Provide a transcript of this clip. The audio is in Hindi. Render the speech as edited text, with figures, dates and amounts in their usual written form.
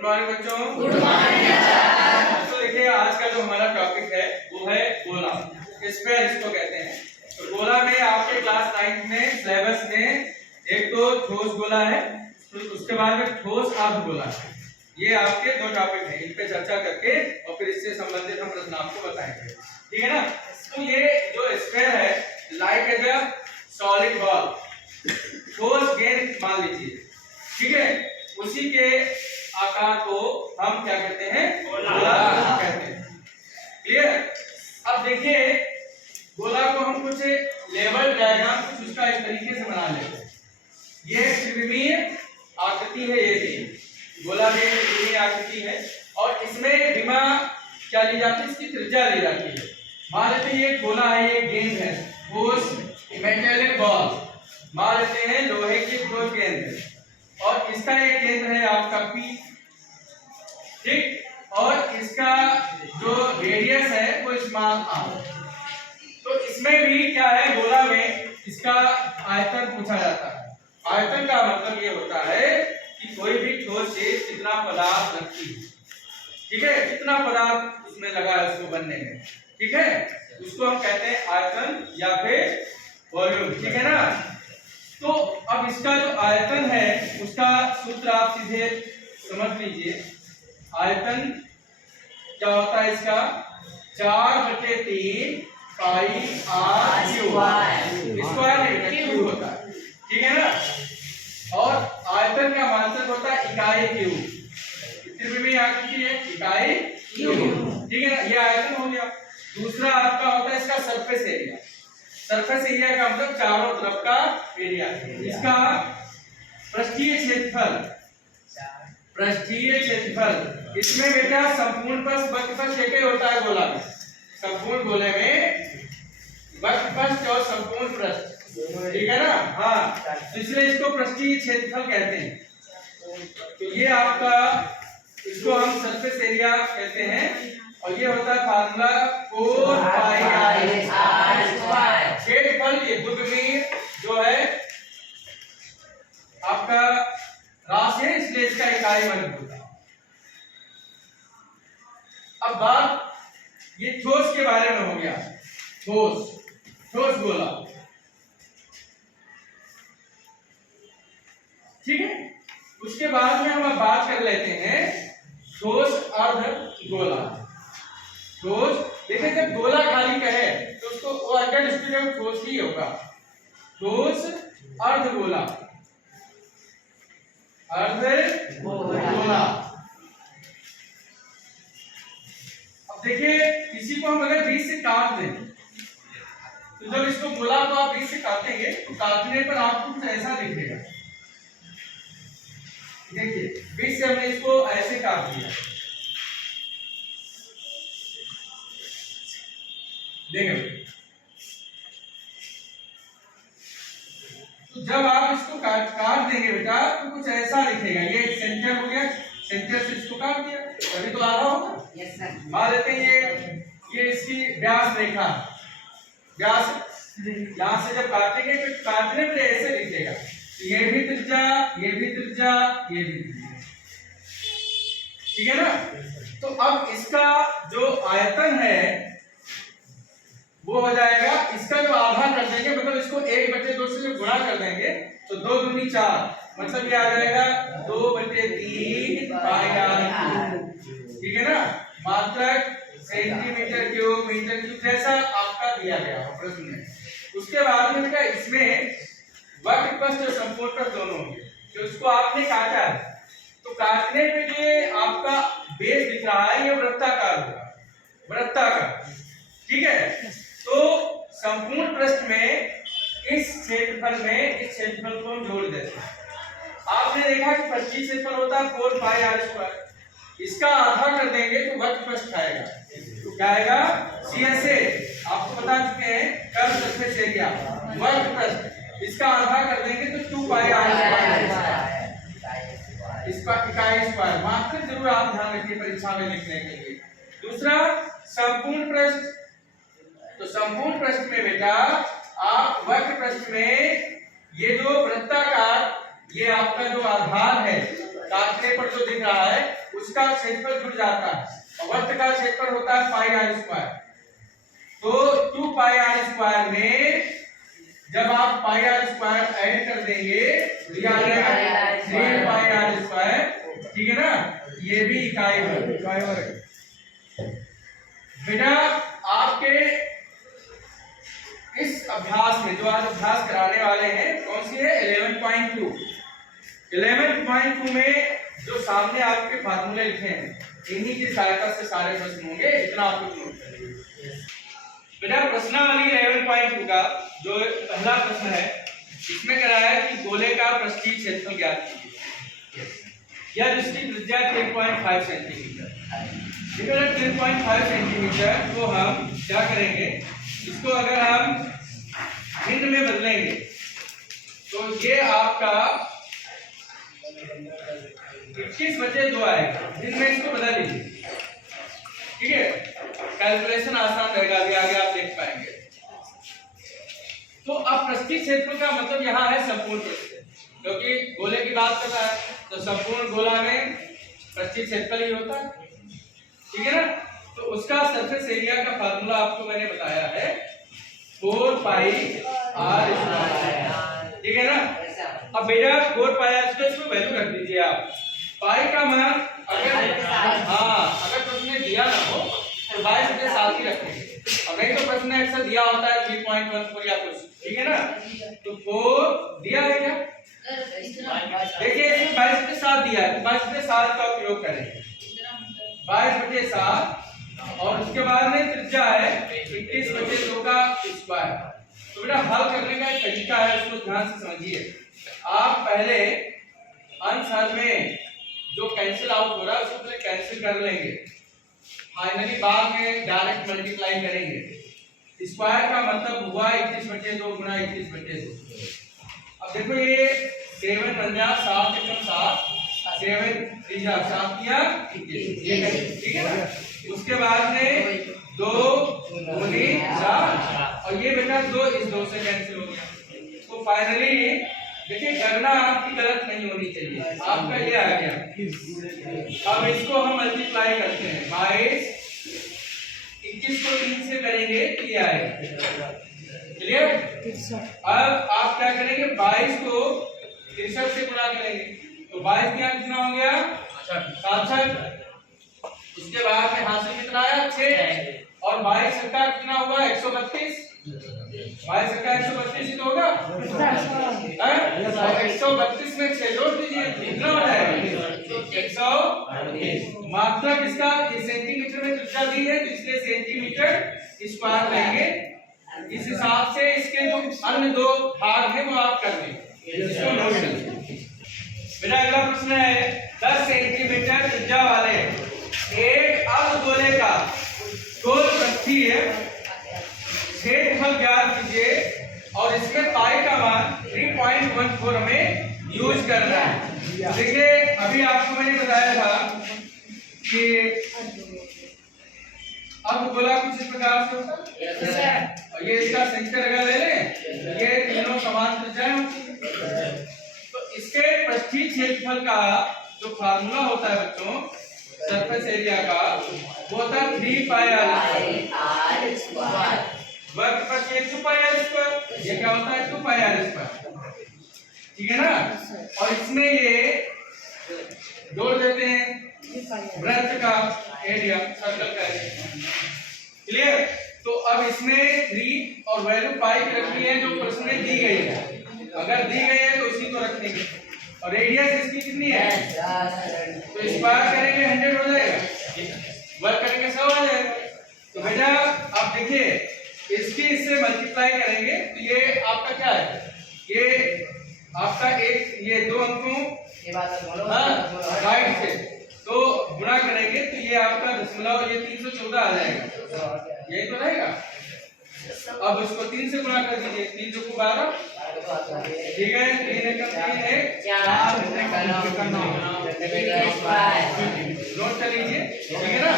गुड मॉर्निंग बच्चों। Good morning. तो देखिए आज का जो हमारा टॉपिक है वो है गोला, स्फीयर इसको कहते हैं। तो गोला में आपके क्लास 9 में सिलेबस में एक तो ठोस गोला है, तो उसके बाद में ठोस अर्ध गोला है। ये आपके दो टॉपिक हैं, इन पे चर्चा करके और फिर इससे संबंधित हम प्रश्न आपको बताएंगे, ठीक है ना। तो ये जो स्फीयर है like as a solid ball, ठोस गेंद मान लीजिए, ठीक है, उसी के आकार को हम क्या कहते हैं, गोला कहते हैं। क्लियर। अब देखिए गोला को हम कुछ लेवल डायग्राम कुछ उसका इस तरीके से बना लेते हैं। ये त्रिविमीय आकृति है, ये भी गोला में त्रिविमीय आकृति है और इसमें विमा क्या ली जाती है, इसकी त्रिज्या ली जाती है। मान लेते हैं ये गोला है, ये गेंद है, ठोस मेटेलिक बॉल, मान लेते हैं लोहे की ठोस गेंद है और इसका एक केंद्र है आपका P, ठीक, और इसका जो रेडियस है वो स्मॉल r। तो इसमें भी क्या है, गोला में इसका आयतन पूछा जाता है। आयतन का मतलब ये होता है कि कोई भी ठोस चीज कितना पदार्थ लगती है, ठीक है, कितना पदार्थ उसमें लगा है उसको बनने में, ठीक है, उसको हम कहते हैं आयतन या फिर वॉल्यूम, ठीक है ना। तो अब इसका जो आयतन है उसका सूत्र आप सीधे समझ लीजिए। आयतन क्या होता है इसका, 4/3 पाई r क्यूब, स्क्वायर क्यूब होता है, ठीक है ना। और आयतन का मात्रक होता है इकाई क्यूब, त्रिविमीय आकृति है, इकाई क्यूब, ठीक है ना, ये आयतन हो गया। दूसरा आपका होता है इसका सरफेस एरिया। सरफेस एरिया का मतलब चारों तरफ का एरिया। इसका पृष्ठीय क्षेत्रफल, पृष्ठीय क्षेत्रफल, इसमें बेटा संपूर्ण पृष्ठ वक्रपृष्ठ एक ही होता है गोला में, संपूर्ण गोले में वक्रपृष्ठ और संपूर्ण पृष्ठ, ठीक है ना। हाँ, इसलिए इसको पृष्ठीय क्षेत्रफल कहते हैं। तो ये आपका, इसको हम सरफेस एरिया कहते हैं और ये होता है फार्मूला 4 पाई r स्क्वायर। क्षेत्रफल ये द्विविमीय जो है आपका राशि है, इसलिए इसका इकाई वर्ग होता है। अब बात ये ठोस के बारे में हो गया, ठोस गोला, ठीक है। उसके बाद में हम अब बात कर लेते हैं ठोस अर्ध गोला। ठोस, देखिए जब गोला खाली कहे तो उसको वो अंडरस्टूड ठोस ही होगा। ठोस अर्ध गोला, अर्ध गोला। अब देखिए किसी को हम अगर बीच से काट दें तो जब इसको गोला को आप बीच से काटेंगे तो काटने पर आपको कुछ ऐसा दिखेगा। देखिए बीच से हमने इसको ऐसे काट दिया, देखिए तो जब आप इसको काट देंगे बेटा तो कुछ ऐसा दिखेगा। ये सेंटर हो गया, सेंटर से इसको काट दिया, तभी तो आधा होगा। Yes sir. मान लेते हैं ये इसकी व्यास रेखा, व्यास यहाँ से जब काटेंगे तो काटने पर ऐसे दिखेगा। ये भी त्रिज्या, ये भी त्रिज्या, ये भी त्रिज्या, ठीक है ना। तो अब इसका जो आयतन है वो हो जाएगा, इसका जो आधा कर देंगे मतलब इसको 1/2 से गुणा कर देंगे तो 2 दूनी 4, मतलब ये आ जाएगा 2/3 पाई r, ठीक है ना। मात्रक सेंटीमीटर क्यूब, मीटर क्यूब जैसा आपका दिया गया हो प्रश्न में। उसके बाद में बेटा इसमें वक्रपृष्ठ और संपूर्ण पृष्ठ दोनों होंगे। तो उसको आपने काटा तो काटने पे ये आपका बेस दिख रहा है, ये वृत्ताकार होगा, वृत्ताकार, ठीक है। तो संपूर्ण पृष्ठ में इस क्षेत्रफल में इस क्षेत्रफल को हम जोड़ देते हैं। आपने देखा कि पृष्ठीय क्षेत्रफल होता है 4 पाई r स्क्वायर, इसका आधा कर देंगे तो वक्रपृष्ठ आएगा, तो क्या आएगा, CSA आपको बता चुके हैं, कर्व सरफेस एरिया वक्रपृष्ठ, इसका आधा कर देंगे तो 2 पाई r स्क्वायर, इसका इकाई स्क्वायर। मात्र जरूर आप ध्यान रखिए परीक्षा में लिखने के लिए। दूसरा संपूर्ण पृष्ठ, तो संपूर्ण पृष्ठ में बेटा आप वक्रपृष्ठ में ये जो वृत्ताकार, ये आपका जो आधार है काटने पर जो दिख रहा है उसका क्षेत्रफल जुड़ जाता है, और वृत्त का क्षेत्रफल होता है पाई आर स्क्वायर। तो 2 पाई आर स्क्वायर में जब आप पाई आर स्क्वायर ऐड कर देंगे तो ये आ जाएगा 3 पाई आर स्क्वायर, ठीक है ना। ये भी इकाई वर्ग। बेटा आपके इस अभ्यास में जो आज अभ्यास कराने वाले हैं कौन सी है 11.2। 11.2 में जो सामने आपके फार्मूले लिखे हैं इन्हीं की सहायता से सारे प्रश्न होंगे, इतना आपको नोट करेंगे। बेटा प्रश्नावली 11.2 का जो पहला प्रश्न है इसमें कह रहा है कि गोले का पृष्ठीय क्षेत्रफल ज्ञात कीजिए, या जिसकी त्रिज्या 10.5 सेंटीमीटर। 10.5 सेंटीमीटर को हम क्या करेंगे, इसको अगर हम भिन्न में बदलेंगे तो ये आपका 21/2 आएगा। भिन्न में इसको बदल लीजिए, ठीक है, कैलकुलेशन आसान रहेगा, अभी आगे आप देख पाएंगे। तो अब पृष्ठीय क्षेत्रफल का मतलब यहाँ है संपूर्ण पृष्ठ, क्योंकि गोले की बात कर रहा है तो संपूर्ण गोला में पृष्ठीय क्षेत्रफल ही होता है, ठीक है ना। तो उसका सरफेस एरिया का फार्मूला आपको मैंने बताया है 4 पाई आर स्क्वायर, ठीक है ना। अब बेटा 4 पाई आर स्क्वायर इसको वैल्यू रख दीजिए आप। पाई का मान अगर प्रश्न में दिया ना हो तो 22/7 ही रखेंगे, और नहीं तो प्रश्न में अक्सर दिया होता है 3.14 या कुछ, ठीक है ना। तो 4 दिया है क्या, देखिए इसमें 22/7 दिया है, 22/7 का उपयोग करेंगे 22/7, और उसके बाद में त्रिज्या है 21/2 का स्क्वायर। तो बेटा हल करने का एक तरीका है, उसको ध्यान से समझिए। आप पहले अंश हल में जो कैंसिल आउट हो रहा है उसको पहले कैंसिल कर लेंगे, फाइनली बाद में डायरेक्ट मल्टीप्लाई करेंगे। स्क्वायर का मतलब हुआ 21/2 गुणा 21/2। अब देखो ये 7 बन गया, 7 एकम 7, 7 3 7 किया 21, ठीक है ना। उसके बाद में 2 दूनी 4, और ये बेटा 2 इस 2 से कैंसिल हो गया। तो फाइनली देखिए गणना आपकी गलत नहीं होनी चाहिए, आपका ये आ गया। अब इसको हम मल्टीप्लाई करते हैं 22, 21 को 3 से करेंगे तो ये आएगा, क्लियर। अब आप क्या करेंगे 22 को 63 से गुणा करेंगे, तो 22 का कितना हो गया 66। उसके बाद में हासिल कितना आया 6, और 22 का कितना हुआ 132। 22 का 132 ही तो होगा, 132 में 6 जोड़ दीजिए, कितना हो जाएगा 138। मात्रा किसका सेंटीमीटर में त्रिज्या दी है तो इसलिए सेंटीमीटर स्क्वायर लेंगे। इस हिसाब से इसके जो अन्य 2 भाग हैं वो आप कर लेंगे, इसको नोट कर लीजिए। मेरा अगला प्रश्न है 10 सेंटीमीटर त्रिज्या वाले एक अर्धगोले का गोल पृष्ठीय क्षेत्रफल ज्ञात कीजिए, और इसमें पाई का मान 3.14 हमें यूज करना है। देखिए अभी आपको मैंने बताया था कि अर्धगोला कुछ इस प्रकार से होता है, और ये इसका सेंटर अगर ले लें ये तीनों समान त्रिज्याएं होती हैं। तो इसके पृष्ठीय क्षेत्रफल का जो फार्मूला होता है बच्चों सरफेस एरिया का, वो होता है 3 पाई आर स्क्वायर। वर्ग पर 2 पाई आर स्क्वायर, ये क्या होता है 2 पाई आर स्क्वायर, ठीक है ना। और इसमें ये जोड़ देते हैं वृत्त का एरिया, सर्कल का एरिया, क्लियर। तो अब इसमें 3 और वैल्यू पाई की रखनी है जो प्रश्न में दी गई है, अगर दी गई है तो इसी को रखेंगे, और रेडियस इसकी कितनी है तो स्क्वायर करेंगे 100 हो जाएगा, वर्ग करेंगे 100 हो जाएगा। तो बेटा आप देखिए इसकी इससे मल्टीप्लाई करेंगे तो ये आपका क्या है, ये आपका एक ये 2 अंकों राइट से तो गुणा करेंगे तो ये आपका दशमलव ये 314 आ जाएगा, यही तो रहेगा। अब इसको 3 से गुणा कर दीजिए, 3 को 12, ठीक है, 3 एकम 3 है 4 नोट कर लीजिए, ठीक है ना।